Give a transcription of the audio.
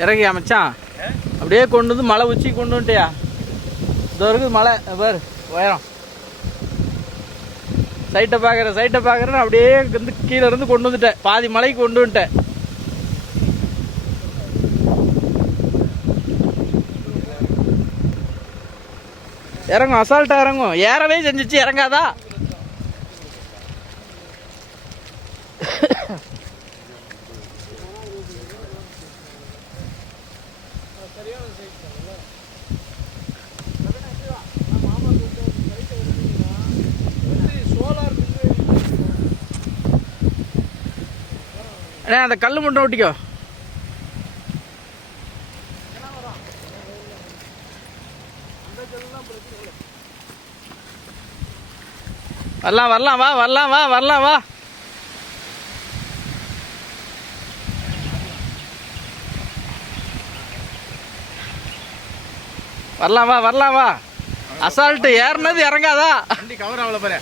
இறங்கியா மச்சான்? அப்படியே கொண்டு வந்து மலை உச்சி கொண்டு வந்துட்டியா? இது வரைக்கும் மலை பாரு உயரம். சைட்டை பார்க்குறேன்னு அப்படியே வந்து கீழே இருந்து கொண்டு வந்துட்டேன். பாதி மலைக்கு கொண்டு வந்துட்டேன். இறங்கும், அசால்ட்டா இறங்கும். ஏறவே செஞ்சிச்சு, இறங்காதா? அந்த கல் மட்டும் ஒட்டிக்கோ. வரலாம் வா, வரலாம் வா. வரலாம் வா. அசால்ட்டு ஏறினது இறங்காதா? கவர் ஆகல பாரு.